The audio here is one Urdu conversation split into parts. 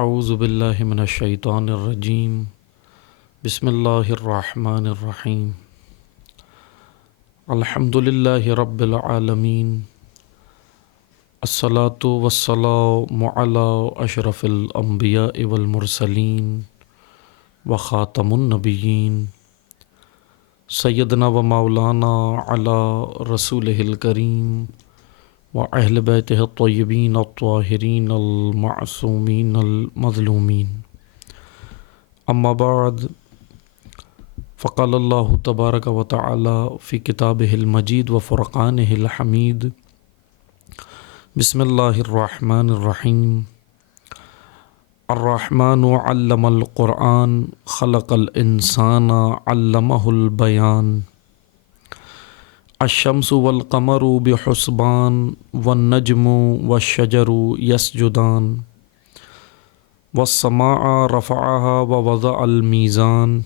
اعوذ باللہ من الشیطان الرجیم بسم اللہ الرحمن الرحیم الحمد للہ رب العالمین الصلاة والسلام علی اشرف الانبیاء والمرسلین وخاتم النبیین سیدنا و مولانا علی رسولہ الکریم وأہل بیتہ الطیبین الطاہرین المعصومین المظلومین اما بعد فقال اللہ تبارک و تعالی فی کتابہ المجید وفرقانہ الحمید بسم اللہ الرحمن الرحیم الرحمن علم القرآن خلق الانسان علمہ البیان الشمس والقمر بحسبان والنجم والشجر يسجدان والسماء رفعها ووضع الميزان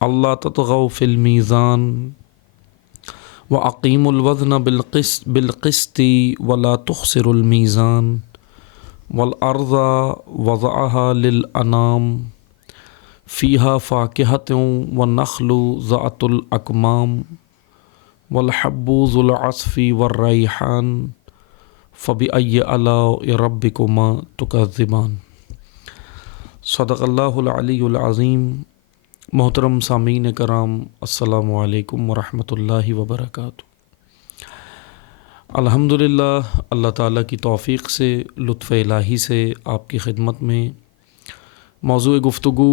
ألا تطغوا في الميزان وأقيموا الوزن بالقسط ولا تخسروا الميزان والأرض وضعها للأنام فيها فاكهة والنخل ذات الأكمام والحب ذو العصف والریحان فبأي آلاء ربكما تكذبان۔ صدق اللہ العلی العظیم۔ محترم سامعین کرام، السلام علیکم ورحمۃ اللہ وبرکاتہ۔ الحمدللہ اللہ تعالیٰ کی توفیق سے، لطف الہی سے آپ کی خدمت میں موضوع گفتگو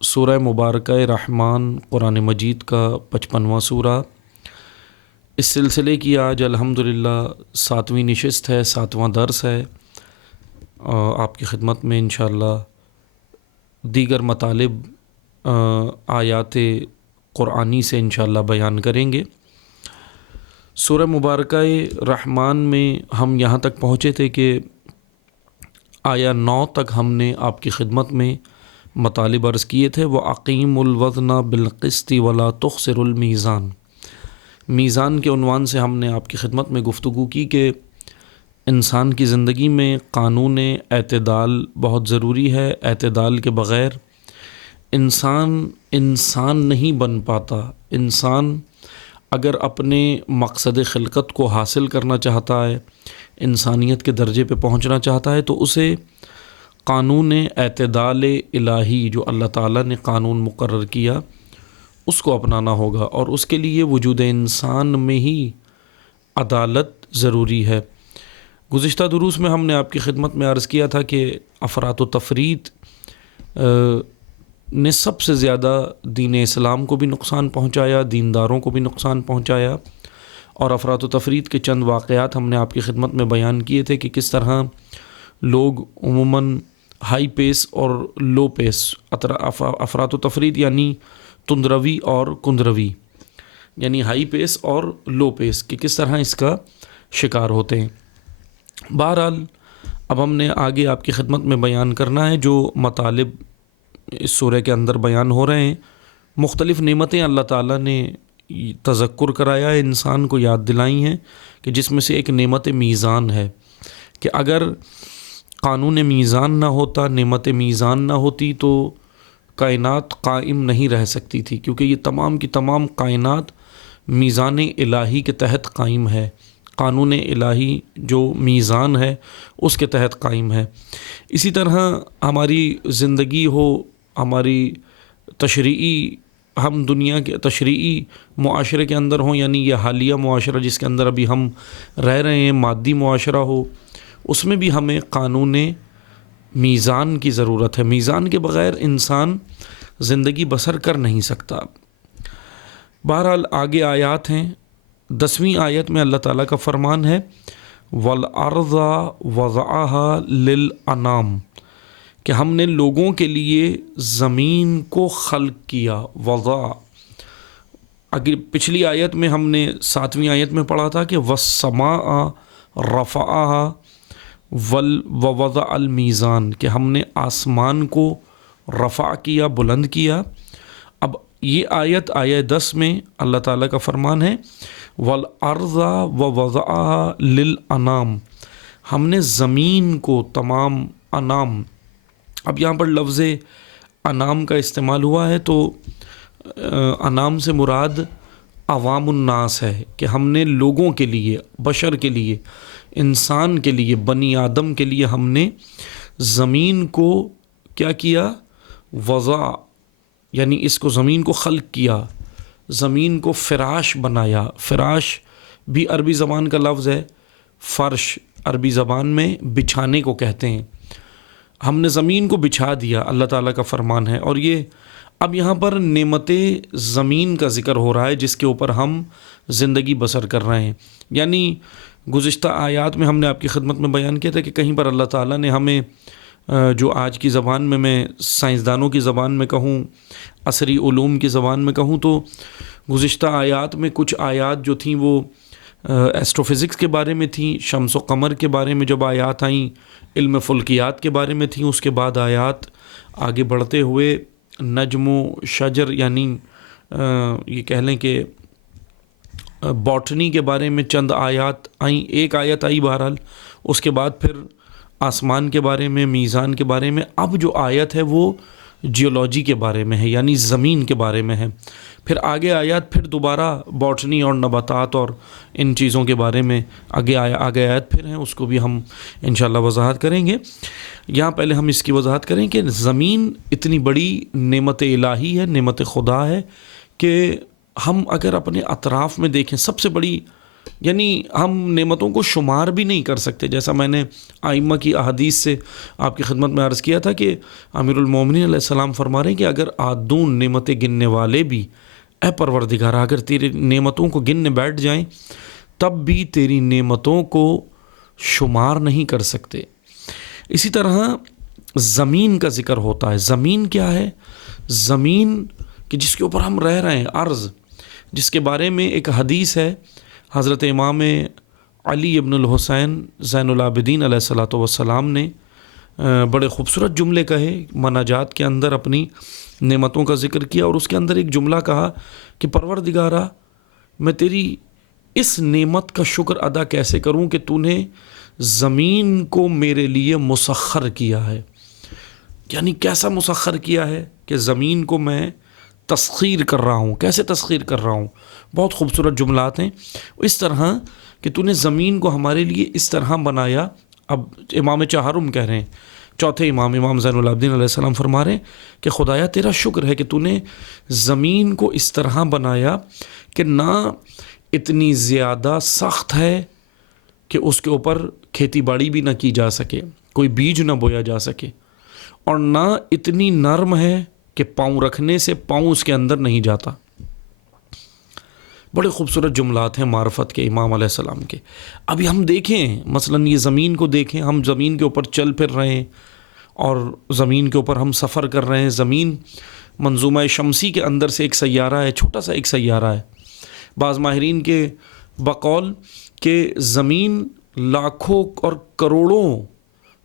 سورہ مبارکہ رحمان قرآن مجید کا 55واں سورہ، اس سلسلے کی آج الحمدللہ 7ویں نشست ہے، 7واں درس ہے۔ آپ کی خدمت میں انشاءاللہ دیگر مطالب آیات قرآنی سے انشاءاللہ بیان کریں گے۔ سورہ مبارکہ رحمان میں ہم یہاں تک پہنچے تھے کہ آیا 9 تک ہم نے آپ کی خدمت میں مطالب عرض کیے تھے۔ وَأَقِيمُوا الْوَزْنَ بِالْقِسْطِ وَلَا تُخْسِرُوا الْمِيزَانَ۔ میزان کے عنوان سے ہم نے آپ کی خدمت میں گفتگو کی کہ انسان کی زندگی میں قانون اعتدال بہت ضروری ہے۔ اعتدال کے بغیر انسان نہیں بن پاتا۔ انسان اگر اپنے مقصد خلقت کو حاصل کرنا چاہتا ہے، انسانیت کے درجے پہ پہنچنا چاہتا ہے، تو اسے قانون اعتدال الہی جو اللہ تعالیٰ نے قانون مقرر کیا اس کو اپنانا ہوگا، اور اس کے لیے وجود انسان میں ہی عدالت ضروری ہے۔ گزشتہ دروس میں ہم نے آپ کی خدمت میں عرض کیا تھا کہ افراط و تفریط نے سب سے زیادہ دین اسلام کو بھی نقصان پہنچایا، دینداروں کو بھی نقصان پہنچایا، اور افراط و تفریط کے چند واقعات ہم نے آپ کی خدمت میں بیان کیے تھے کہ کس طرح لوگ عموماً ہائی پیس اور لو پیس، افراط و تفریط یعنی تندروی اور کندروی، یعنی ہائی پیس اور لو پیس، کہ کس طرح اس کا شکار ہوتے ہیں۔ بہرحال اب ہم نے آگے آپ کی خدمت میں بیان کرنا ہے جو مطالب اس سورہ کے اندر بیان ہو رہے ہیں۔ مختلف نعمتیں اللہ تعالیٰ نے تذکر کرایا ہے، انسان کو یاد دلائی ہیں، کہ جس میں سے ایک نعمت میزان ہے، کہ اگر قانون میزان نہ ہوتا، نعمت میزان نہ ہوتی، تو کائنات قائم نہیں رہ سکتی تھی، کیونکہ یہ تمام کی تمام کائنات میزان الہی کے تحت قائم ہے۔ قانون الہی جو میزان ہے اس کے تحت قائم ہے۔ اسی طرح ہماری زندگی ہو، ہماری تشریعی، ہم دنیا کے تشریعی معاشرے کے اندر ہوں، یعنی یہ حالیہ معاشرہ جس کے اندر ابھی ہم رہ رہے ہیں، مادی معاشرہ ہو، اس میں بھی ہمیں قانون میزان کی ضرورت ہے۔ میزان کے بغیر انسان زندگی بسر کر نہیں سکتا۔ بہرحال آگے آیات ہیں۔ 10ویں آیت میں اللہ تعالیٰ کا فرمان ہے وَالْأَرْضَ وَضَعَهَا لِلْأَنَامِ، کہ ہم نے لوگوں کے لیے زمین کو خلق کیا۔ وضع، اگر پچھلی آیت میں ہم نے 7ویں آیت میں پڑھا تھا کہ وَالسَّمَاءَ رَفَعَهَا وَوَضَعَ الْمِيزَانَ، کہ ہم نے آسمان کو رفع کیا، بلند کیا۔ اب یہ آیت 10 میں اللہ تعالیٰ کا فرمان ہے وَالْأَرْضَ وَوَضَعَهَا لِلْأَنَامِ، ہم نے زمین کو تمام انام. اب یہاں پر لفظ انام کا استعمال ہوا ہے تو انام سے مراد عوام الناس ہے کہ ہم نے لوگوں کے لیے، بشر کے لیے، انسان کے لیے، بنی آدم کے لیے ہم نے زمین کو کیا کیا؟ وضع، یعنی اس کو زمین کو خلق کیا، زمین کو فراش بنایا. فراش بھی عربی زبان کا لفظ ہے، فرش عربی زبان میں بچھانے کو کہتے ہیں. ہم نے زمین کو بچھا دیا، اللہ تعالیٰ کا فرمان ہے. اور یہ اب یہاں پر نعمت زمین کا ذکر ہو رہا ہے جس کے اوپر ہم زندگی بسر کر رہے ہیں. یعنی گزشتہ آیات میں ہم نے آپ کی خدمت میں بیان کیا تھا کہ کہیں پر اللہ تعالیٰ نے ہمیں جو آج کی زبان میں سائنسدانوں کی زبان میں کہوں، عصری علوم کی زبان میں کہوں، تو گزشتہ آیات میں کچھ آیات جو تھیں وہ ایسٹرو فزکس کے بارے میں تھیں، شمس و قمر کے بارے میں جب آیات آئیں، علم فلکیات کے بارے میں تھیں. اس کے بعد آیات آگے بڑھتے ہوئے نجم و شجر، یعنی یہ کہہ لیں کہ باٹنی کے بارے میں چند آیات آئیں، ایک آیت آئی بہرحال. اس کے بعد پھر آسمان کے بارے میں، میزان کے بارے میں. اب جو آیت ہے وہ جیولوجی کے بارے میں ہے، یعنی زمین کے بارے میں ہے. پھر آگے آیات پھر دوبارہ باٹنی اور نباتات اور ان چیزوں کے بارے میں آگے آیات پھر ہیں، اس کو بھی ہم انشاءاللہ وضاحت کریں گے. یہاں پہلے ہم اس کی وضاحت کریں کہ زمین اتنی بڑی نعمت الہی ہے، نعمت خدا ہے کہ ہم اگر اپنے اطراف میں دیکھیں، سب سے بڑی، یعنی ہم نعمتوں کو شمار بھی نہیں کر سکتے. جیسا میں نے ائمہ کی احادیث سے آپ کی خدمت میں عرض کیا تھا کہ امیر المومنین علیہ السلام فرما رہے ہیں کہ اگر آدون نعمتیں گننے والے بھی، اے پروردگارہ، اگر تیری نعمتوں کو گننے بیٹھ جائیں تب بھی تیری نعمتوں کو شمار نہیں کر سکتے. اسی طرح زمین کا ذکر ہوتا ہے. زمین کیا ہے؟ زمین کہ جس کے اوپر ہم رہ رہے ہیں، ارض، جس کے بارے میں ایک حدیث ہے. حضرت امام علی ابن الحسین زین العابدین علیہ الصلوۃ والسلام نے بڑے خوبصورت جملے کہے مناجات کے اندر، اپنی نعمتوں کا ذکر کیا، اور اس کے اندر ایک جملہ کہا کہ پروردگارہ، میں تیری اس نعمت کا شکر ادا کیسے کروں کہ تو نے زمین کو میرے لیے مسخر کیا ہے. یعنی کیسا مسخر کیا ہے کہ زمین کو میں تسخیر کر رہا ہوں. کیسے تسخیر کر رہا ہوں؟ بہت خوبصورت جملات ہیں. اس طرح کہ تو نے زمین کو ہمارے لیے اس طرح بنایا. اب امام چہارم کہہ رہے ہیں، چوتھے امام زین العابدین علیہ السلام فرما رہے ہیں کہ خدایا تیرا شکر ہے کہ تو نے زمین کو اس طرح بنایا کہ نہ اتنی زیادہ سخت ہے کہ اس کے اوپر کھیتی باڑی بھی نہ کی جا سکے، کوئی بیج نہ بویا جا سکے، اور نہ اتنی نرم ہے کہ پاؤں رکھنے سے پاؤں اس کے اندر نہیں جاتا. بڑے خوبصورت جملات ہیں معرفت کے امام علیہ السلام کے. ابھی ہم دیکھیں مثلا یہ زمین کو دیکھیں، ہم زمین کے اوپر چل پھر رہے ہیں اور زمین کے اوپر ہم سفر کر رہے ہیں. زمین منظومہ شمسی کے اندر سے ایک سیارہ ہے، چھوٹا سا ایک سیارہ ہے. بعض ماہرین کے بقول کہ زمین لاکھوں اور کروڑوں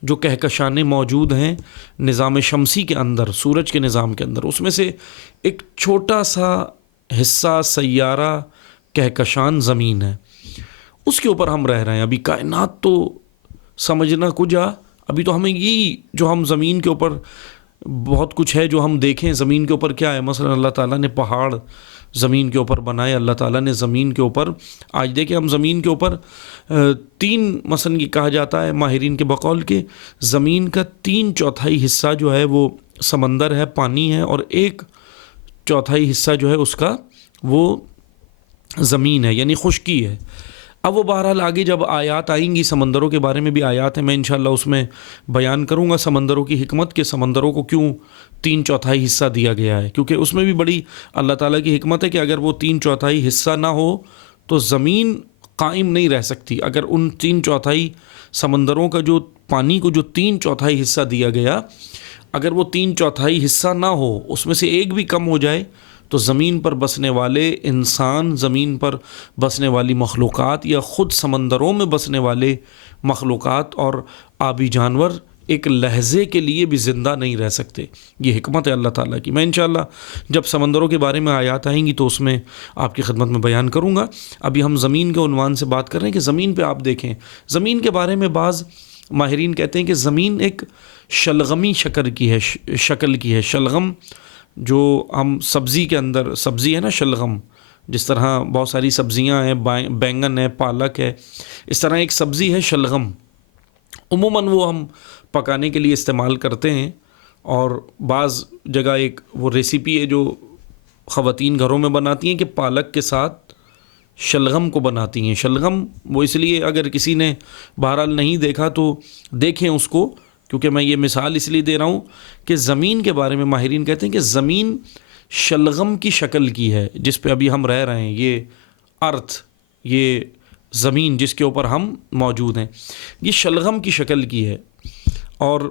جو کہکشانے موجود ہیں نظام شمسی کے اندر، سورج کے نظام کے اندر، اس میں سے ایک چھوٹا سا حصہ سیارہ کہکشان زمین ہے. اس کے اوپر ہم رہ رہے ہیں. ابھی کائنات تو سمجھنا کجا، ابھی تو ہمیں یہی جو ہم زمین کے اوپر بہت کچھ ہے جو ہم دیکھیں زمین کے اوپر کیا ہے. مثلا اللہ تعالیٰ نے پہاڑ زمین کے اوپر بنائے، اللہ تعالیٰ نے زمین کے اوپر، آج دیکھیں ہم زمین کے اوپر تین، مثلا یہ کہا جاتا ہے ماہرین کے بقول کہ زمین کا 3/4 حصہ جو ہے وہ سمندر ہے، پانی ہے، اور 1/4 حصہ جو ہے اس کا وہ زمین ہے، یعنی خشکی ہے. اب وہ بہرحال آگے جب آیات آئیں گی، سمندروں کے بارے میں بھی آیات ہیں، میں انشاءاللہ اس میں بیان کروں گا سمندروں کی حکمت، کہ سمندروں کو کیوں 3/4 حصہ دیا گیا ہے. کیونکہ اس میں بھی بڑی اللہ تعالیٰ کی حکمت ہے کہ اگر وہ 3/4 حصہ نہ ہو تو زمین قائم نہیں رہ سکتی. اگر ان 3/4 سمندروں کا جو پانی کو جو 3/4 حصہ دیا گیا، اگر وہ 3/4 حصہ نہ ہو، اس میں سے ایک بھی کم ہو جائے، تو زمین پر بسنے والے انسان، زمین پر بسنے والی مخلوقات، یا خود سمندروں میں بسنے والے مخلوقات اور آبی جانور ایک لحظے کے لیے بھی زندہ نہیں رہ سکتے. یہ حکمت ہے اللہ تعالیٰ کی. میں انشاءاللہ جب سمندروں کے بارے میں آیات آئیں گی تو اس میں آپ کی خدمت میں بیان کروں گا. ابھی ہم زمین کے عنوان سے بات کر رہے ہیں کہ زمین پہ آپ دیکھیں، زمین کے بارے میں بعض ماہرین کہتے ہیں کہ زمین ایک شلغمی شکل کی ہے. شلغم جو ہم سبزی کے اندر، سبزی ہے نا شلغم، جس طرح بہت ساری سبزیاں ہیں، بینگن ہے، پالک ہے، اس طرح ایک سبزی ہے شلغم. عموماً وہ ہم پکانے کے لیے استعمال کرتے ہیں، اور بعض جگہ ایک وہ ریسیپی ہے جو خواتین گھروں میں بناتی ہیں کہ پالک کے ساتھ شلغم کو بناتی ہیں. شلغم وہ اس لیے، اگر کسی نے بہرحال نہیں دیکھا تو دیکھیں اس کو، کیونکہ میں یہ مثال اس لیے دے رہا ہوں کہ زمین کے بارے میں ماہرین کہتے ہیں کہ زمین شلغم کی شکل کی ہے، جس پہ ابھی ہم رہ رہے ہیں. یہ ارتھ، یہ زمین جس کے اوپر ہم موجود ہیں، یہ شلغم کی شکل کی ہے. اور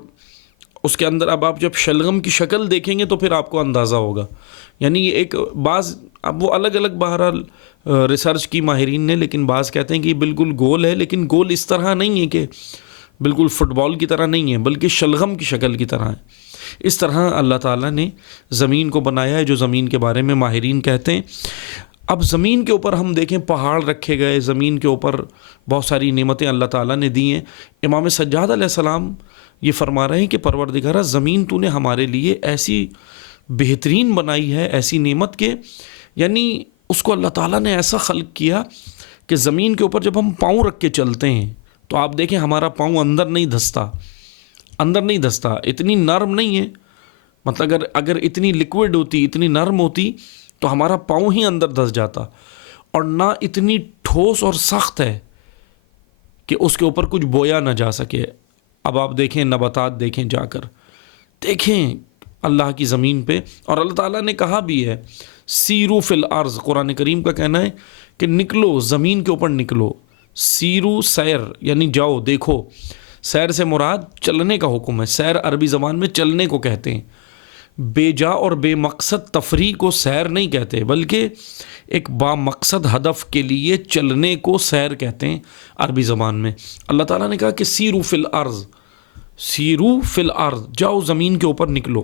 اس کے اندر اب آپ جب شلغم کی شکل دیکھیں گے تو پھر آپ کو اندازہ ہوگا. یعنی ایک بعض، اب وہ الگ الگ بہرحال ریسرچ کی ماہرین نے، لیکن بعض کہتے ہیں کہ یہ بالکل گول ہے، لیکن گول اس طرح نہیں ہے کہ بالکل فٹ بال کی طرح نہیں ہے، بلکہ شلغم کی شکل کی طرح ہے. اس طرح اللہ تعالیٰ نے زمین کو بنایا ہے، جو زمین کے بارے میں ماہرین کہتے ہیں. اب زمین کے اوپر ہم دیکھیں پہاڑ رکھے گئے، زمین کے اوپر بہت ساری نعمتیں اللہ تعالیٰ نے دی ہیں. امام سجاد علیہ السلام یہ فرما رہے ہیں کہ پروردگارہ، زمین تو نے ہمارے لیے ایسی بہترین بنائی ہے، ایسی نعمت کے، یعنی اس کو اللہ تعالیٰ نے ایسا خلق کیا کہ زمین کے اوپر جب ہم پاؤں رکھ کے چلتے ہیں تو آپ دیکھیں ہمارا پاؤں اندر نہیں دھستا، اتنی نرم نہیں ہے. مطلب اگر اتنی لیکوڈ ہوتی، اتنی نرم ہوتی تو ہمارا پاؤں ہی اندر دھس جاتا، اور نہ اتنی ٹھوس اور سخت ہے کہ اس کے اوپر کچھ بویا نہ جا سکے. اب آپ دیکھیں نباتات، دیکھیں جا کر، دیکھیں اللہ کی زمین پہ. اور اللہ تعالیٰ نے کہا بھی ہے سیرو فی الارض، قرآن کریم کا کہنا ہے کہ نکلو، زمین کے اوپر نکلو. سیرو سیر یعنی جاؤ، دیکھو. سیر سے مراد چلنے کا حکم ہے. سیر عربی زبان میں چلنے کو کہتے ہیں. بے جا اور بے مقصد تفریح کو سیر نہیں کہتے، بلکہ ایک با مقصد ہدف کے لیے چلنے کو سیر کہتے ہیں عربی زبان میں. اللہ تعالیٰ نے کہا کہ سیرو فی الارض، سیرو فی الارض، جاؤ زمین کے اوپر نکلو،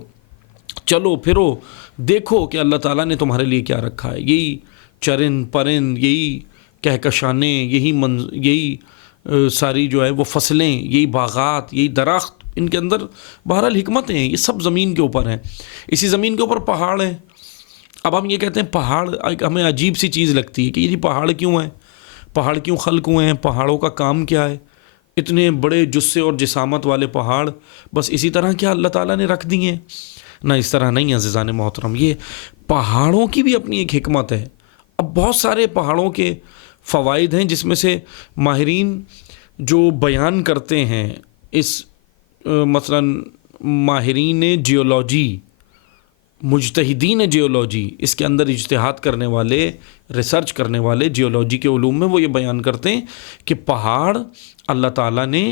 چلو پھرو، دیکھو کہ اللہ تعالیٰ نے تمہارے لیے کیا رکھا ہے. یہی چرند پرند، یہی کہکشانیں، یہی ساری جو ہے وہ فصلیں، یہی باغات، یہی درخت، ان کے اندر بہرحال حکمتیں ہیں. یہ سب زمین کے اوپر ہیں. اسی زمین کے اوپر پہاڑ ہیں. اب ہم یہ کہتے ہیں پہاڑ، ہمیں عجیب سی چیز لگتی ہے کہ یہ پہاڑ کیوں ہیں، پہاڑ کیوں خلق ہوئے ہیں، پہاڑوں کا کام کیا ہے، اتنے بڑے جثے اور جسامت والے پہاڑ بس اسی طرح کیا اللہ تعالیٰ نے رکھ دیے ہیں؟ نہ، اس طرح نہیں عزیزان محترم. یہ پہاڑوں کی بھی اپنی ایک حکمت ہے. اب بہت سارے پہاڑوں کے فوائد ہیں، جس میں سے ماہرین جو بیان کرتے ہیں، اس مثلا ماہرین جیولوجی، مجتہدین جیولوجی، اس کے اندر اجتہاد کرنے والے، ریسرچ کرنے والے جیولوجی کے علوم میں، وہ یہ بیان کرتے ہیں کہ پہاڑ اللہ تعالیٰ نے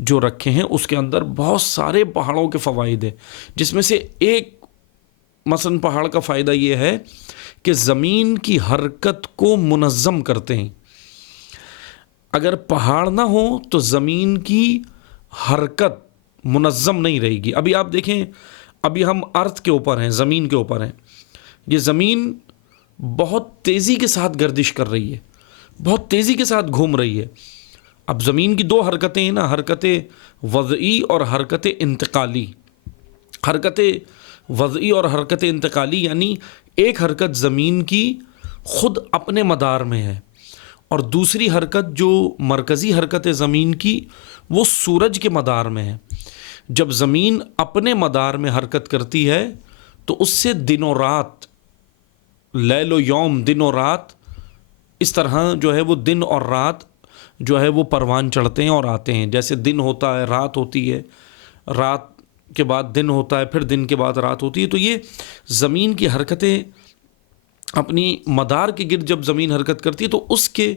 جو رکھے ہیں اس کے اندر بہت سارے پہاڑوں کے فوائد ہیں. جس میں سے ایک مثلا پہاڑ کا فائدہ یہ ہے کہ زمین کی حرکت کو منظم کرتے ہیں. اگر پہاڑ نہ ہو تو زمین کی حرکت منظم نہیں رہے گی. ابھی آپ دیکھیں، ابھی ہم ارتھ کے اوپر ہیں، زمین کے اوپر ہیں. یہ زمین بہت تیزی کے ساتھ گردش کر رہی ہے، بہت تیزی کے ساتھ گھوم رہی ہے. اب زمین کی دو حرکتیں ہیں نا، حرکت وضعی اور حرکت انتقالی. حرکت وضعی اور حرکت انتقالی یعنی ایک حرکت زمین کی خود اپنے مدار میں ہے، اور دوسری حرکت جو مرکزی حرکت ہے زمین کی، وہ سورج کے مدار میں ہے. جب زمین اپنے مدار میں حرکت کرتی ہے تو اس سے دن و رات، لیل و یوم، دن و رات، اس طرح جو ہے وہ دن اور رات جو ہے وہ پروان چڑھتے ہیں اور آتے ہیں. جیسے دن ہوتا ہے، رات ہوتی ہے، رات کے بعد دن ہوتا ہے، پھر دن کے بعد رات ہوتی ہے. تو یہ زمین کی حرکتیں اپنی مدار کے گرد جب زمین حرکت کرتی ہے تو اس کے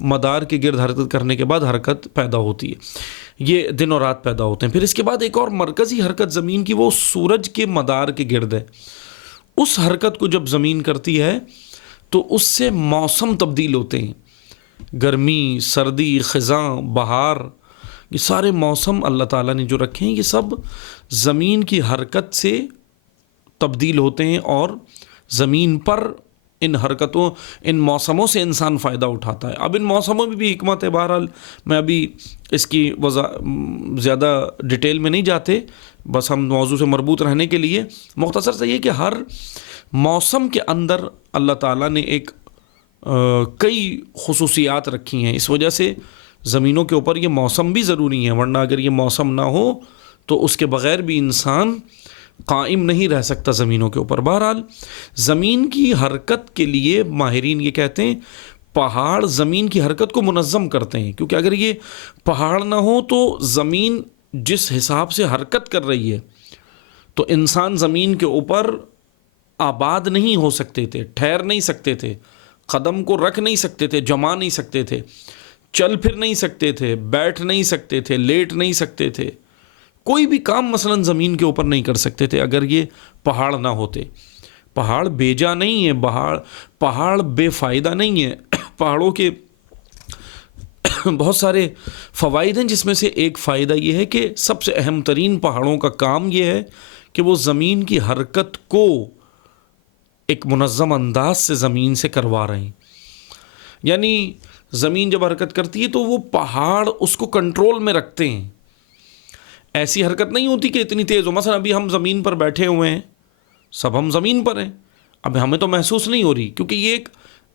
مدار کے گرد حرکت کرنے کے بعد حرکت پیدا ہوتی ہے. یہ دن اور رات پیدا ہوتے ہیں. پھر اس کے بعد ایک اور مرکزی حرکت زمین کی، وہ سورج کے مدار کے گرد ہے. اس حرکت کو جب زمین کرتی ہے تو اس سے موسم تبدیل ہوتے ہیں. گرمی، سردی، خزاں، بہار، یہ سارے موسم اللہ تعالیٰ نے جو رکھے ہیں، یہ سب زمین کی حرکت سے تبدیل ہوتے ہیں اور زمین پر ان حرکتوں ان موسموں سے انسان فائدہ اٹھاتا ہے. اب ان موسموں میں بھی حکمت ہے. بہرحال میں ابھی اس کی زیادہ ڈیٹیل میں نہیں جاتے, بس ہم موضوع سے مربوط رہنے کے لیے مختصر سے یہ کہ ہر موسم کے اندر اللہ تعالیٰ نے ایک کئی خصوصیات رکھی ہیں. اس وجہ سے زمینوں کے اوپر یہ موسم بھی ضروری ہیں, ورنہ اگر یہ موسم نہ ہو تو اس کے بغیر بھی انسان قائم نہیں رہ سکتا زمینوں کے اوپر. بہرحال زمین کی حرکت کے لیے ماہرین یہ کہتے ہیں پہاڑ زمین کی حرکت کو منظم کرتے ہیں, کیونکہ اگر یہ پہاڑ نہ ہو تو زمین جس حساب سے حرکت کر رہی ہے تو انسان زمین کے اوپر آباد نہیں ہو سکتے تھے, ٹھہر نہیں سکتے تھے, قدم کو رکھ نہیں سکتے تھے, جما نہیں سکتے تھے, چل پھر نہیں سکتے تھے, بیٹھ نہیں سکتے تھے, لیٹ نہیں سکتے تھے, کوئی بھی کام مثلا زمین کے اوپر نہیں کر سکتے تھے اگر یہ پہاڑ نہ ہوتے. پہاڑ بیجا نہیں ہے, پہاڑ بے فائدہ نہیں ہے. پہاڑوں کے بہت سارے فوائد ہیں, جس میں سے ایک فائدہ یہ ہے کہ سب سے اہم ترین پہاڑوں کا کام یہ ہے کہ وہ زمین کی حرکت کو ایک منظم انداز سے زمین سے کروا رہے ہیں. یعنی زمین جب حرکت کرتی ہے تو وہ پہاڑ اس کو کنٹرول میں رکھتے ہیں. ایسی حرکت نہیں ہوتی کہ اتنی تیز ہو. مثلا ابھی ہم زمین پر بیٹھے ہوئے ہیں, سب ہم زمین پر ہیں, اب ہمیں تو محسوس نہیں ہو رہی کیونکہ یہ ایک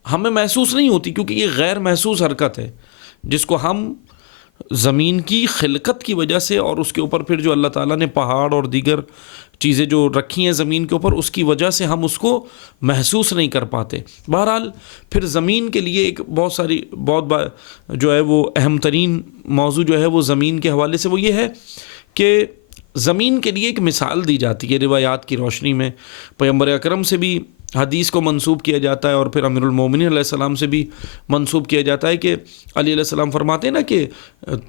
ہمیں محسوس نہیں ہوتی کیونکہ یہ غیر محسوس حرکت ہے جس کو ہم زمین کی خلقت کی وجہ سے اور اس کے اوپر پھر جو اللہ تعالیٰ نے پہاڑ اور دیگر چیزیں جو رکھی ہیں زمین کے اوپر اس کی وجہ سے ہم اس کو محسوس نہیں کر پاتے. بہرحال پھر زمین کے لیے ایک بہت جو ہے وہ اہم ترین موضوع جو ہے وہ زمین کے حوالے سے وہ یہ ہے کہ زمین کے لیے ایک مثال دی جاتی ہے روایات کی روشنی میں. پیغمبر اکرم سے بھی حدیث کو منسوب کیا جاتا ہے اور پھر امیر المومنین علیہ السلام سے بھی منسوب کیا جاتا ہے کہ علی علیہ السلام فرماتے ہیں نا کہ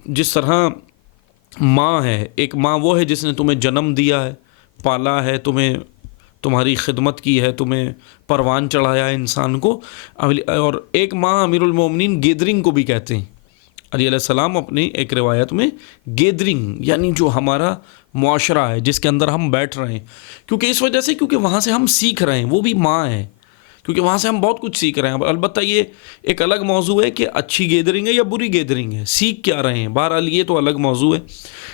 جس طرح ماں ہے, ایک ماں وہ ہے جس نے تمہیں جنم دیا ہے, پالا ہے, تمہاری خدمت کی ہے, تمہیں پروان چڑھایا ہے انسان کو, اور ایک ماں امیر المومنین گیدرنگ کو بھی کہتے ہیں. علی علیہ السلام اپنی ایک روایت میں گیدرنگ یعنی جو ہمارا معاشرہ ہے جس کے اندر ہم بیٹھ رہے ہیں, کیونکہ اس وجہ سے کیونکہ وہاں سے ہم سیکھ رہے ہیں, وہ بھی ماں ہے کیونکہ وہاں سے ہم بہت کچھ سیکھ رہے ہیں. البتہ یہ ایک الگ موضوع ہے کہ اچھی گیدرنگ ہے یا بری گیدرنگ ہے, سیکھ کیا رہے ہیں, بہرحال یہ تو الگ موضوع ہے.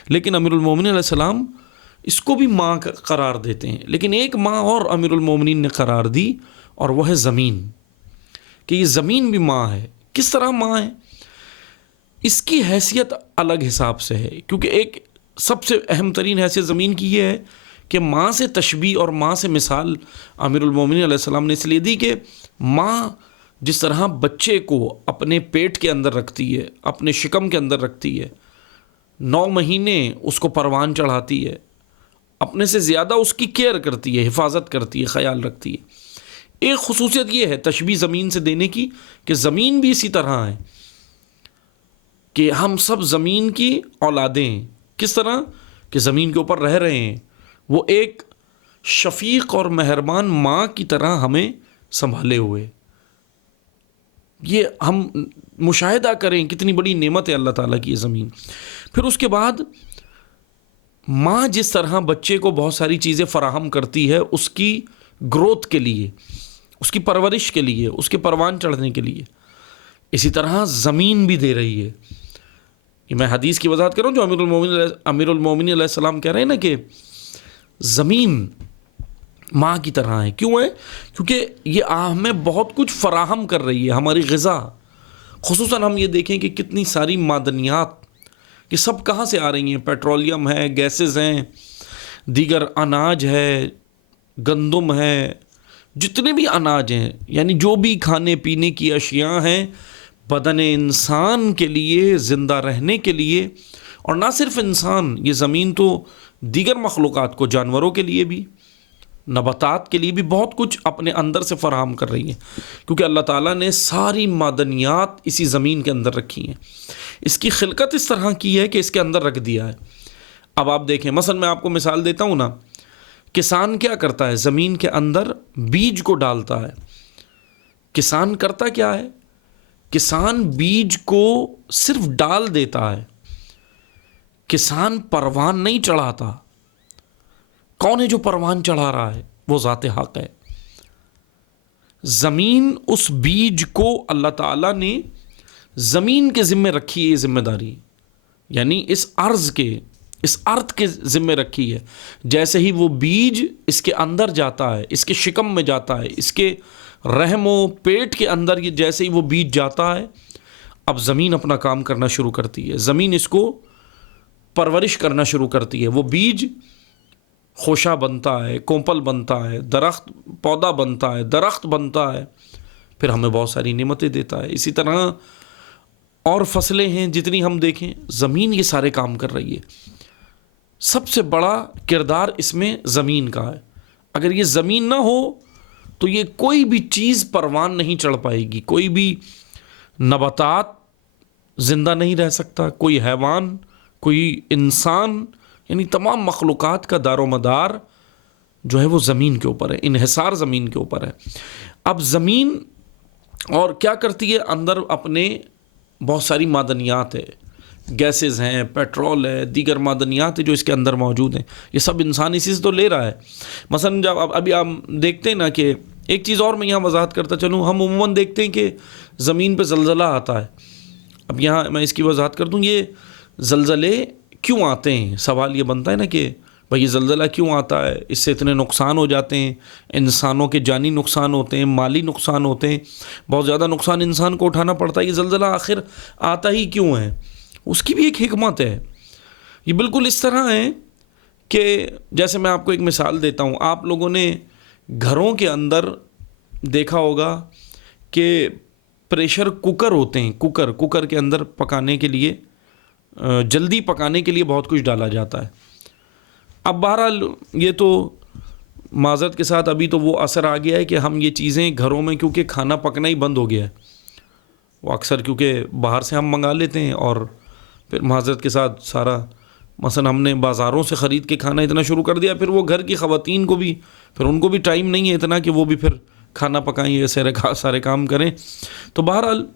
لیکن امیر المومنین علیہ السلام اس کو بھی ماں قرار دیتے ہیں. لیکن ایک ماں اور امیر المومنین نے قرار دی اور وہ ہے زمین, کہ یہ زمین بھی ماں ہے. کس طرح ماں ہے؟ اس کی حیثیت الگ حساب سے ہے, کیونکہ ایک سب سے اہم ترین حیثیت زمین کی یہ ہے کہ ماں سے تشبیہ اور ماں سے مثال امیر المومنین علیہ السلام نے اس لیے دی کہ ماں جس طرح بچے کو اپنے پیٹ کے اندر رکھتی ہے, اپنے شکم کے اندر رکھتی ہے, 9 مہینے اس کو پروان چڑھاتی ہے, اپنے سے زیادہ اس کی کیئر کرتی ہے, حفاظت کرتی ہے, خیال رکھتی ہے. ایک خصوصیت یہ ہے تشبیہ زمین سے دینے کی کہ زمین بھی اسی طرح ہے کہ ہم سب زمین کی اولادیں ہیں. کس طرح کہ زمین کے اوپر رہ رہے ہیں, وہ ایک شفیق اور مہربان ماں کی طرح ہمیں سنبھالے ہوئے. یہ ہم مشاہدہ کریں کتنی بڑی نعمت ہے اللہ تعالیٰ کی یہ زمین. پھر اس کے بعد ماں جس طرح بچے کو بہت ساری چیزیں فراہم کرتی ہے اس کی گروتھ کے لیے, اس کی پرورش کے لیے, اس کے پروان چڑھنے کے لیے, اسی طرح زمین بھی دے رہی ہے. یہ میں حدیث کی وضاحت کروں جو امیر المومنین علیہ السلام کہہ رہے ہیں نا کہ زمین ماں کی طرح ہے. کیوں ہے؟ کیونکہ یہ ہمیں بہت کچھ فراہم کر رہی ہے, ہماری غذا. خصوصاً ہم یہ دیکھیں کہ کتنی ساری معدنیات یہ سب کہاں سے آ رہی ہیں. پیٹرولیم ہے, گیسز ہیں, دیگر اناج ہے, گندم ہے, جتنے بھی اناج ہیں, یعنی جو بھی کھانے پینے کی اشیاء ہیں بدن انسان کے لیے, زندہ رہنے کے لیے, اور نہ صرف انسان, یہ زمین تو دیگر مخلوقات کو, جانوروں کے لیے بھی, نباتات کے لیے بھی بہت کچھ اپنے اندر سے فراہم کر رہی ہیں, کیونکہ اللہ تعالیٰ نے ساری معدنیات اسی زمین کے اندر رکھی ہیں. اس کی خلقت اس طرح کی ہے کہ اس کے اندر رکھ دیا ہے. اب آپ دیکھیں, مثلا میں آپ کو مثال دیتا ہوں نا, کسان کیا کرتا ہے, زمین کے اندر بیج کو ڈالتا ہے. کسان کرتا کیا ہے, کسان بیج کو صرف ڈال دیتا ہے, کسان پروان نہیں چڑھاتا. کون ہے جو پروان چڑھا رہا ہے؟ وہ ذات حق ہے. زمین اس بیج کو اللہ تعالیٰ نے زمین کے ذمے رکھی ہے، یہ ذمہ داری، یعنی اس ارض کے ذمے رکھی ہے۔ جیسے ہی وہ بیج اس کے اندر جاتا ہے، اس کے شکم میں جاتا ہے، اس کے رحم و پیٹ کے اندر یہ جیسے ہی وہ بیج جاتا ہے، اب زمین اپنا کام کرنا شروع کرتی ہے، زمین اس کو پرورش کرنا شروع کرتی ہے، وہ بیج خوشہ بنتا ہے، کومپل بنتا ہے، درخت پودا بنتا ہے، درخت بنتا ہے، پھر ہمیں بہت ساری نعمتیں دیتا ہے۔ اسی طرح اور فصلیں ہیں جتنی ہم دیکھیں، زمین یہ سارے کام کر رہی ہے۔ سب سے بڑا کردار اس میں زمین کا ہے۔ اگر یہ زمین نہ ہو تو یہ کوئی بھی چیز پروان نہیں چڑھ پائے گی، کوئی بھی نباتات زندہ نہیں رہ سکتا، کوئی حیوان، کوئی انسان، یعنی تمام مخلوقات کا دار و مدار جو ہے وہ زمین کے اوپر ہے، انحصار زمین کے اوپر ہے۔ اب زمین اور کیا کرتی ہے؟ اندر اپنے بہت ساری معدنیات ہے، گیسز ہیں، پیٹرول ہے، دیگر معدنیات ہیں جو اس کے اندر موجود ہیں، یہ سب انسان اسی سے تو لے رہا ہے۔ مثلا جب ابھی آپ دیکھتے ہیں نا کہ ایک چیز اور میں یہاں وضاحت کرتا چلوں، ہم عموماً دیکھتے ہیں کہ زمین پہ زلزلہ آتا ہے۔ اب یہاں میں اس کی وضاحت کر دوں، یہ زلزلے کیوں آتے ہیں؟ سوال یہ بنتا ہے نا کہ بھئی یہ زلزلہ کیوں آتا ہے؟ اس سے اتنے نقصان ہو جاتے ہیں، انسانوں کے جانی نقصان ہوتے ہیں، مالی نقصان ہوتے ہیں، بہت زیادہ نقصان انسان کو اٹھانا پڑتا ہے، یہ زلزلہ آخر آتا ہی کیوں ہے؟ اس کی بھی ایک حکمت ہے۔ یہ بالکل اس طرح ہے کہ جیسے میں آپ کو ایک مثال دیتا ہوں، آپ لوگوں نے گھروں کے اندر دیکھا ہوگا کہ پریشر کوکر ہوتے ہیں، کوکر کے اندر پکانے کے لیے، جلدی پکانے کے لیے بہت کچھ ڈالا جاتا ہے۔ اب بہرحال یہ تو معذرت کے ساتھ ابھی تو وہ اثر آ گیا ہے کہ ہم یہ چیزیں گھروں میں کیونکہ کھانا پکنا ہی بند ہو گیا ہے، وہ اکثر کیونکہ باہر سے ہم منگا لیتے ہیں، اور پھر معذرت کے ساتھ سارا مثلا ہم نے بازاروں سے خرید کے کھانا اتنا شروع کر دیا، پھر وہ گھر کی خواتین کو بھی، پھر ان کو بھی ٹائم نہیں ہے اتنا کہ وہ بھی پھر کھانا پکائیں، یہ سارے کام کریں۔ تو بہرحال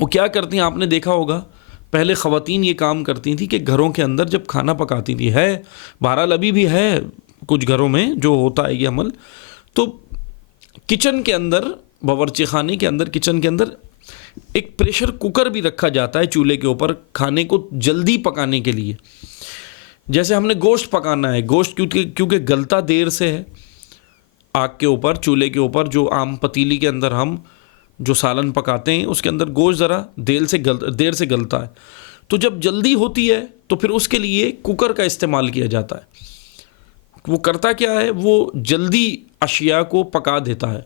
وہ کیا کرتی ہیں، آپ نے دیکھا ہوگا پہلے خواتین یہ کام کرتی تھیں کہ گھروں کے اندر جب کھانا پکاتی تھی، ہے بہرحال ابھی بھی ہے کچھ گھروں میں جو ہوتا ہے یہ عمل، تو کچن کے اندر، باورچی خانے کے اندر، کچن کے اندر ایک پریشر کوکر بھی رکھا جاتا ہے چولہے کے اوپر کھانے کو جلدی پکانے کے لیے۔ جیسے ہم نے گوشت پکانا ہے، گوشت کیونکہ گلتا دیر سے ہے، آگ کے اوپر، چولہے کے اوپر، جو عام پتیلی کے اندر ہم جو سالن پکاتے ہیں اس کے اندر گوشت ذرا دیر سے گلتا ہے، تو جب جلدی ہوتی ہے تو پھر اس کے لیے کوکر کا استعمال کیا جاتا ہے۔ وہ کرتا کیا ہے؟ وہ جلدی اشیاء کو پکا دیتا ہے،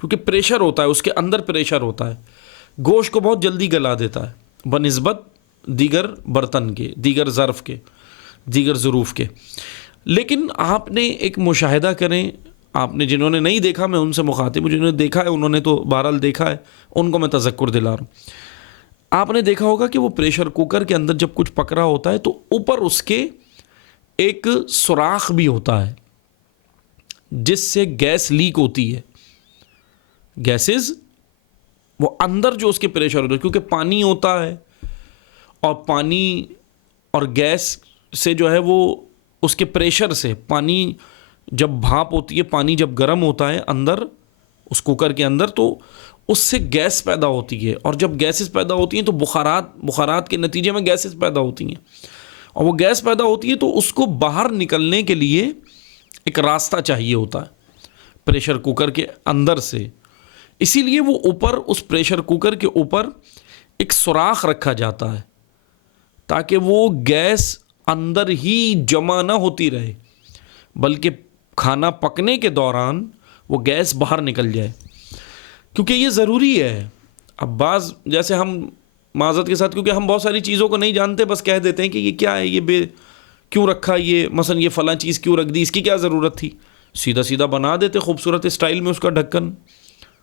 کیونکہ پریشر ہوتا ہے، اس کے اندر پریشر ہوتا ہے، گوشت کو بہت جلدی گلا دیتا ہے بنسبت دیگر برتن کے، دیگر ظرف کے، دیگر ظروف کے۔ لیکن آپ نے ایک مشاہدہ کریں، آپ نے جنہوں نے نہیں دیکھا میں ان سے مخاطب ہوں، جنہوں نے دیکھا ہے انہوں نے تو بہرحال دیکھا ہے، ان کو میں تذکر دلا رہا ہوں۔ آپ نے دیکھا ہوگا کہ وہ پریشر کوکر کے اندر جب کچھ پک رہا ہوتا ہے تو اوپر اس کے ایک سوراخ بھی ہوتا ہے جس سے گیس لیک ہوتی ہے، گیسز وہ اندر جو اس کے پریشر ہوتا ہے، کیونکہ پانی ہوتا ہے، اور پانی اور گیس سے جو ہے وہ اس کے پریشر سے، پانی جب بھاپ ہوتی ہے، پانی جب گرم ہوتا ہے اندر اس کوکر کے اندر، تو اس سے گیس پیدا ہوتی ہے، اور جب گیسز پیدا ہوتی ہیں تو بخارات کے نتیجے میں گیسز پیدا ہوتی ہیں، اور وہ گیس پیدا ہوتی ہے تو اس کو باہر نکلنے کے لیے ایک راستہ چاہیے ہوتا ہے پریشر کوکر کے اندر سے۔ اسی لیے وہ اوپر اس پریشر کوکر کے اوپر ایک سوراخ رکھا جاتا ہے تاکہ وہ گیس اندر ہی جمع نہ ہوتی رہے، بلکہ کھانا پکنے کے دوران وہ گیس باہر نکل جائے، کیونکہ یہ ضروری ہے۔ اب بعض جیسے ہم معذرت کے ساتھ، کیونکہ ہم بہت ساری چیزوں کو نہیں جانتے، بس کہہ دیتے ہیں کہ یہ کیا ہے، یہ کیوں رکھا، یہ مثلا یہ فلاں چیز کیوں رکھ دی، اس کی کیا ضرورت تھی، سیدھا بنا دیتے خوبصورت اسٹائل میں اس کا ڈھکن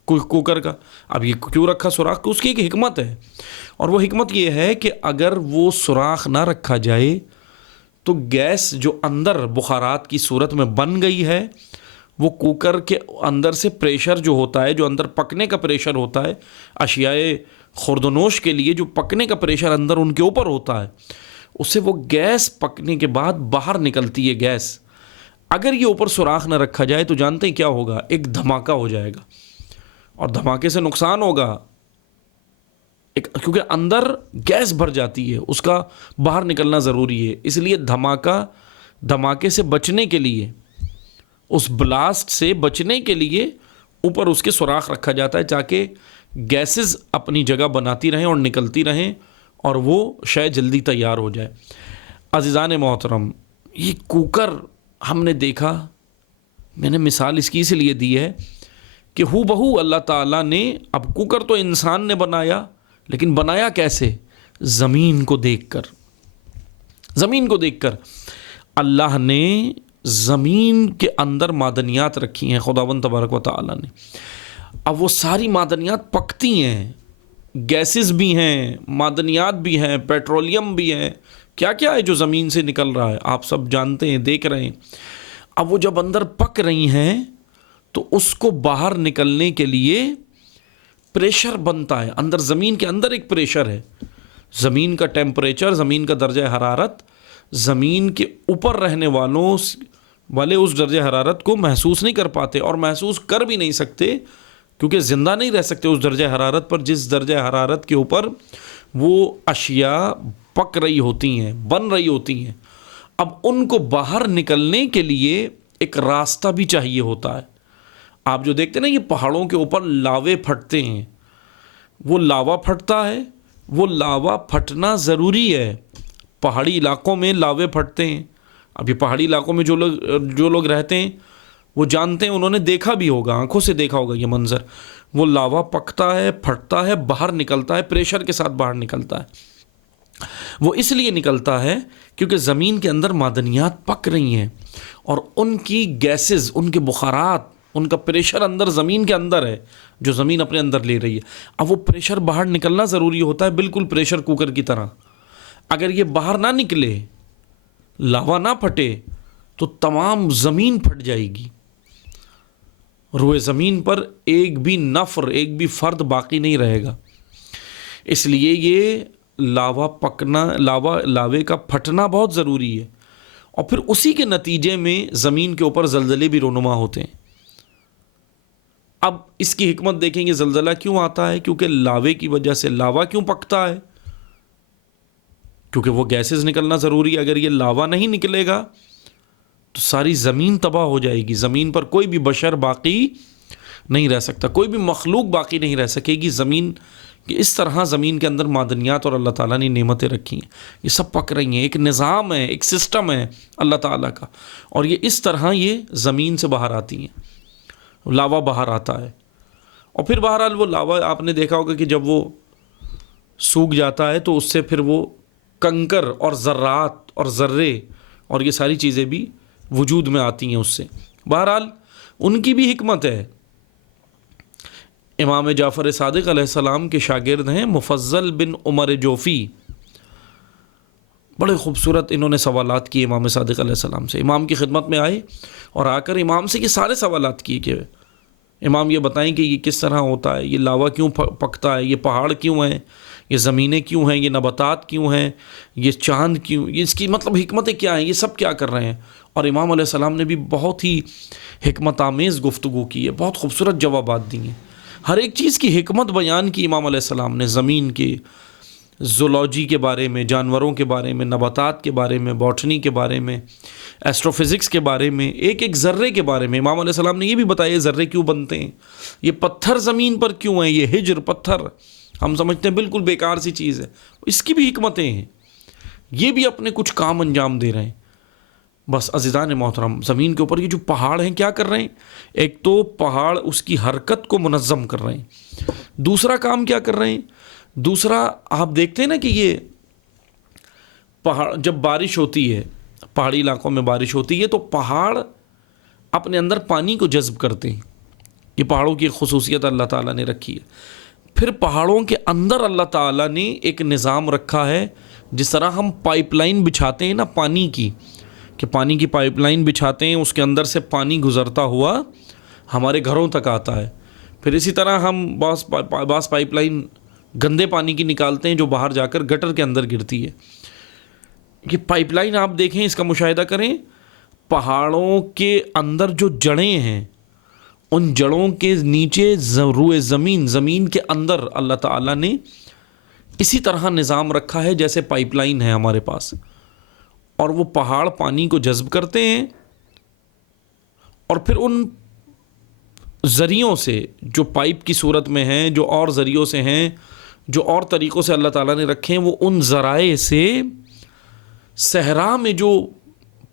کوکر کا۔ اب یہ کیوں رکھا سوراخ، اس کی ایک حکمت ہے، اور وہ حکمت یہ ہے کہ اگر وہ سوراخ نہ رکھا جائے تو گیس جو اندر بخارات کی صورت میں بن گئی ہے، وہ کوکر کے اندر سے پریشر جو ہوتا ہے، جو اندر پکنے کا پریشر ہوتا ہے، اشیاء خوردنوش کے لیے جو پکنے کا پریشر اندر ان کے اوپر ہوتا ہے، اس سے وہ گیس پکنے کے بعد باہر نکلتی ہے گیس۔ اگر یہ اوپر سوراخ نہ رکھا جائے تو جانتے ہیں کیا ہوگا؟ ایک دھماکہ ہو جائے گا، اور دھماکے سے نقصان ہوگا، کیونکہ اندر گیس بھر جاتی ہے، اس کا باہر نکلنا ضروری ہے. اس لیے دھماکے سے بچنے کے لیے، اس بلاسٹ سے بچنے کے لیے اوپر اس کے سوراخ رکھا جاتا ہے تاکہ گیسز اپنی جگہ بناتی رہیں اور نکلتی رہیں اور وہ شے جلدی تیار ہو جائے. عزیزان محترم، یہ کوکر ہم نے دیکھا، میں نے مثال اس کی اس لیے دی ہے کہ ہو بہو اللہ تعالیٰ نے، اب کوکر تو انسان نے بنایا، لیکن بنایا کیسے؟ زمین کو دیکھ کر. زمین کو دیکھ کر اللہ نے زمین کے اندر معدنیات رکھی ہیں خداوند تبارک و تعالیٰ نے. اب وہ ساری معدنیات پکتی ہیں، گیسز بھی ہیں، معدنیات بھی ہیں، پیٹرولیم بھی ہیں، کیا کیا ہے جو زمین سے نکل رہا ہے، آپ سب جانتے ہیں، دیکھ رہے ہیں. اب وہ جب اندر پک رہی ہیں تو اس کو باہر نکلنے کے لیے پریشر بنتا ہے. اندر زمین کے اندر ایک پریشر ہے. زمین کا ٹیمپریچر، زمین کا درجہ حرارت، زمین کے اوپر رہنے والے اس درجہ حرارت کو محسوس نہیں کر پاتے، اور محسوس کر بھی نہیں سکتے کیونکہ زندہ نہیں رہ سکتے اس درجہ حرارت پر جس درجہ حرارت کے اوپر وہ اشیاء پک رہی ہوتی ہیں، بن رہی ہوتی ہیں. اب ان کو باہر نکلنے کے لیے ایک راستہ بھی چاہیے ہوتا ہے. آپ جو دیکھتے ہیں نا یہ پہاڑوں کے اوپر لاوے پھٹتے ہیں، وہ لاوا پھٹتا ہے، وہ لاوا پھٹنا ضروری ہے. پہاڑی علاقوں میں لاوے پھٹتے ہیں. اب یہ پہاڑی علاقوں میں جو لوگ رہتے ہیں وہ جانتے ہیں، انہوں نے دیکھا بھی ہوگا، آنکھوں سے دیکھا ہوگا یہ منظر. وہ لاوا پکتا ہے، پھٹتا ہے، باہر نکلتا ہے، پریشر کے ساتھ باہر نکلتا ہے. وہ اس لیے نکلتا ہے کیونکہ زمین کے اندر معدنیات پک رہی ہیں اور ان کی گیسز، ان کے بخارات، ان کا پریشر اندر زمین کے اندر ہے جو زمین اپنے اندر لے رہی ہے. اب وہ پریشر باہر نکلنا ضروری ہوتا ہے، بالکل پریشر کوکر کی طرح. اگر یہ باہر نہ نکلے، لاوا نہ پھٹے تو تمام زمین پھٹ جائے گی. روئے زمین پر ایک بھی نفر، ایک بھی فرد باقی نہیں رہے گا. اس لیے یہ لاوے کا پھٹنا بہت ضروری ہے. اور پھر اسی کے نتیجے میں زمین کے اوپر زلزلے بھی رونما ہوتے ہیں. اب اس کی حکمت دیکھیں گے، زلزلہ کیوں آتا ہے؟ کیونکہ لاوے کی وجہ سے. لاوا کیوں پکتا ہے؟ کیونکہ وہ گیسز نکلنا ضروری ہے. اگر یہ لاوا نہیں نکلے گا تو ساری زمین تباہ ہو جائے گی. زمین پر کوئی بھی بشر باقی نہیں رہ سکتا، کوئی بھی مخلوق باقی نہیں رہ سکے گی. زمین اس طرح زمین کے اندر معدنیات اور اللہ تعالیٰ نے نعمتیں رکھی ہیں، یہ سب پک رہی ہیں. ایک نظام ہے، ایک سسٹم ہے اللہ تعالیٰ کا، اور یہ اس طرح یہ زمین سے باہر آتی ہیں. لاوا باہر آتا ہے. اور پھر بہرحال وہ لاوا آپ نے دیکھا ہوگا کہ جب وہ سوکھ جاتا ہے تو اس سے پھر وہ کنکر اور ذرات اور ذرے اور یہ ساری چیزیں بھی وجود میں آتی ہیں اس سے. بہرحال ان کی بھی حکمت ہے. امام جعفر صادق علیہ السلام کے شاگرد ہیں مفضل بن عمر جوفی. بڑے خوبصورت انہوں نے سوالات کیے امام صادق علیہ السلام سے. امام کی خدمت میں آئے اور آ کر امام سے یہ سارے سوالات کیے کہ امام یہ بتائیں کہ یہ کس طرح ہوتا ہے، یہ لاوا کیوں پکتا ہے، یہ پہاڑ کیوں ہیں، یہ زمینیں کیوں ہیں، یہ نباتات کیوں ہیں، یہ چاند کیوں، یہ اس کی مطلب حکمتیں کیا ہیں، یہ سب کیا کر رہے ہیں. اور امام علیہ السلام نے بھی بہت ہی حکمت آمیز گفتگو کی ہے، بہت خوبصورت جوابات دی ہیں. ہر ایک چیز کی حکمت بیان کی امام علیہ السلام نے. زمین کے زولوجی کے بارے میں، جانوروں کے بارے میں، نباتات کے بارے میں، باٹنی کے بارے میں، ایسٹرو فزکس کے بارے میں، ایک ایک ذرے کے بارے میں. امام علیہ السلام نے یہ بھی بتایا ذرے کیوں بنتے ہیں، یہ پتھر زمین پر کیوں ہیں، یہ ہجر پتھر ہم سمجھتے ہیں بالکل بیکار سی چیز ہے، اس کی بھی حکمتیں ہیں. یہ بھی اپنے کچھ کام انجام دے رہے ہیں. بس عزیزان محترم، زمین کے اوپر یہ جو پہاڑ ہیں کیا کر رہے ہیں؟ ایک تو پہاڑ اس کی حرکت کو منظم کر رہے ہیں. دوسرا کام کیا کر رہے ہیں؟ دوسرا آپ دیکھتے ہیں نا کہ یہ پہاڑ جب بارش ہوتی ہے، پہاڑی علاقوں میں بارش ہوتی ہے تو پہاڑ اپنے اندر پانی کو جذب کرتے ہیں. یہ پہاڑوں کی خصوصیت اللہ تعالیٰ نے رکھی ہے. پھر پہاڑوں کے اندر اللہ تعالیٰ نے ایک نظام رکھا ہے، جس طرح ہم پائپ لائن بچھاتے ہیں نا پانی کی، کہ پانی کی پائپ لائن بچھاتے ہیں، اس کے اندر سے پانی گزرتا ہوا ہمارے گھروں تک آتا ہے. پھر اسی طرح ہم بعض پائپ لائن گندے پانی کی نکالتے ہیں جو باہر جا کر گٹر کے اندر گرتی ہے. یہ پائپ لائن آپ دیکھیں، اس کا مشاہدہ کریں، پہاڑوں کے اندر جو جڑیں ہیں ان جڑوں کے نیچے روئے زمین کے اندر اللہ تعالیٰ نے اسی طرح نظام رکھا ہے جیسے پائپ لائن ہے ہمارے پاس، اور وہ پہاڑ پانی کو جذب کرتے ہیں اور پھر ان ذریعوں سے جو پائپ کی صورت میں ہیں، جو اور ذریعوں سے ہیں، جو اور طریقوں سے اللہ تعالیٰ نے رکھے ہیں، وہ ان ذرائع سے صحرا میں جو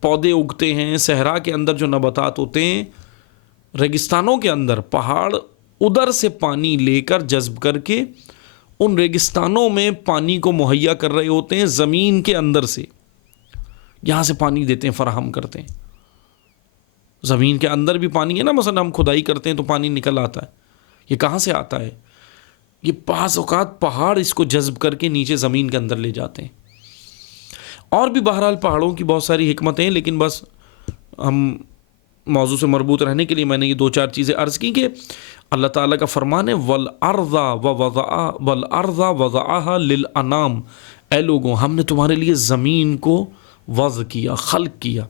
پودے اگتے ہیں، صحرا کے اندر جو نباتات ہوتے ہیں، ریگستانوں کے اندر پہاڑ ادھر سے پانی لے کر جذب کر کے ان ریگستانوں میں پانی کو مہیا کر رہے ہوتے ہیں، زمین کے اندر سے یہاں سے پانی دیتے ہیں، فراہم کرتے ہیں۔ زمین کے اندر بھی پانی ہے نا، مثلا ہم کھدائی کرتے ہیں تو پانی نکل آتا ہے، یہ کہاں سے آتا ہے؟ یہ بعض اوقات پہاڑ اس کو جذب کر کے نیچے زمین کے اندر لے جاتے ہیں۔ اور بھی بہرحال پہاڑوں کی بہت ساری حکمتیں ہیں، لیکن بس ہم موضوع سے مربوط رہنے کے لیے میں نے یہ 2-4 چیزیں عرض کی کہ اللہ تعالیٰ کا فرمان ہے وَالْأَرْضَ وَضَعَهَا لِلْأَنَامِ، اے لوگوں ہم نے تمہارے لیے زمین کو وضع کیا، خلق کیا۔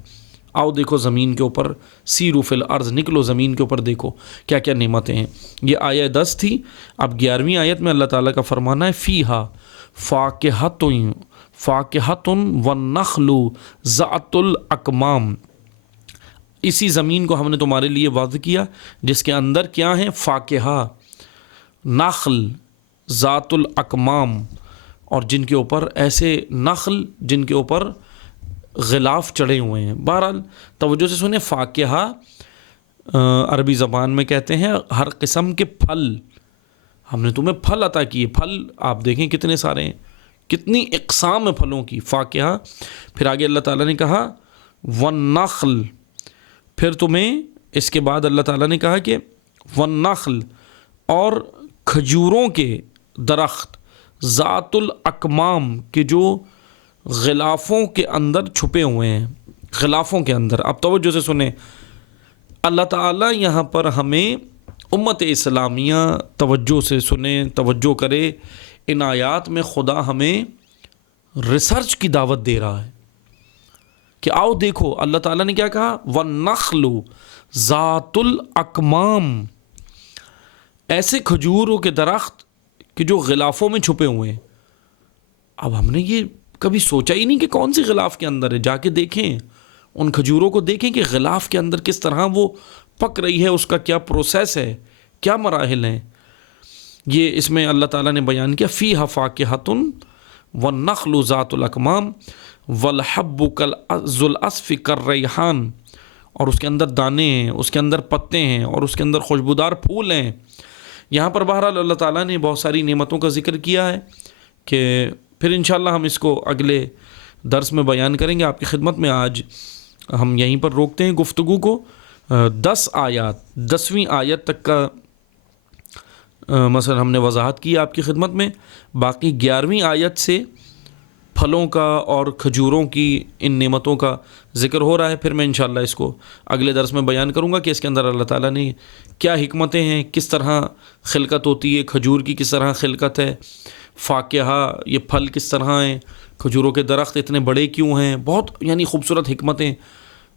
آؤ دیکھو زمین کے اوپر، سیروا فی الارض، نکلو زمین کے اوپر دیکھو کیا کیا نعمتیں ہیں۔ یہ آیہ 10 تھی۔ اب 11ویں آیت میں اللہ تعالیٰ کا فرمانا ہے فیہا فاکہۃ والنخل ذات الاکمام، اسی زمین کو ہم نے تمہارے لیے وضع کیا جس کے اندر کیا ہیں؟ فاکہہ، نخل ذات الاکمام، اور جن کے اوپر ایسے نخل جن کے اوپر غلاف چڑھے ہوئے ہیں۔ بہرحال توجہ سے سنیں، فاکہہ عربی زبان میں کہتے ہیں ہر قسم کے پھل، ہم نے تمہیں پھل عطا کیے۔ پھل آپ دیکھیں کتنے سارے ہیں، کتنی اقسام ہے پھلوں کی، فاکہہ۔ پھر آگے اللہ تعالیٰ نے کہا والنخل، پھر تمہیں اس کے بعد اللہ تعالیٰ نے کہا کہ والنخل، اور کھجوروں کے درخت، ذات الاکمام، کے جو غلافوں کے اندر چھپے ہوئے ہیں، غلافوں کے اندر۔ اب توجہ سے سنیں، اللہ تعالیٰ یہاں پر ہمیں امت اسلامیہ توجہ سے سنیں، توجہ کرے، ان آیات میں خدا ہمیں ریسرچ کی دعوت دے رہا ہے کہ آؤ دیکھو اللہ تعالیٰ نے کیا کہا، وَالنَّخْلُ ذَاتُ الْأَكْمَامِ، ایسے کھجوروں کے درخت کہ جو غلافوں میں چھپے ہوئے ہیں۔ اب ہم نے یہ کبھی سوچا ہی نہیں کہ کون سی غلاف کے اندر ہے، جا کے دیکھیں ان کھجوروں کو، دیکھیں کہ غلاف کے اندر کس طرح وہ پک رہی ہے، اس کا کیا پروسیس ہے، کیا مراحل ہیں۔ یہ اس میں اللہ تعالیٰ نے بیان کیا فیہا فاکہۃ والنخل ذات الاکمام والحب ذو العصف کالریحان، اور اس کے اندر دانے ہیں، اس کے اندر پتے ہیں، اور اس کے اندر خوشبودار پھول ہیں۔ یہاں پر بہرحال اللہ تعالیٰ نے بہت ساری نعمتوں کا ذکر کیا ہے کہ پھر انشاءاللہ ہم اس کو اگلے درس میں بیان کریں گے آپ کی خدمت میں۔ آج ہم یہیں پر روکتے ہیں گفتگو کو۔ 10 آیات، 10ویں آیت تک کا مثلا ہم نے وضاحت کی آپ کی خدمت میں، باقی 11ویں آیت سے پھلوں کا اور کھجوروں کی ان نعمتوں کا ذکر ہو رہا ہے۔ پھر میں انشاءاللہ اس کو اگلے درس میں بیان کروں گا کہ اس کے اندر اللہ تعالیٰ نے کیا حکمتیں ہیں، کس طرح خلقت ہوتی ہے، کھجور کی کس طرح خلقت ہے، فاکہہ یہ پھل کس طرح ہیں، کھجوروں کے درخت اتنے بڑے کیوں ہیں، بہت یعنی خوبصورت حکمتیں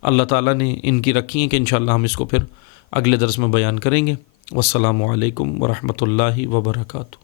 اللہ تعالیٰ نے ان کی رکھی ہیں کہ انشاءاللہ ہم اس کو پھر اگلے درس میں بیان کریں گے۔ والسلام علیکم ورحمۃ اللہ وبرکاتہ۔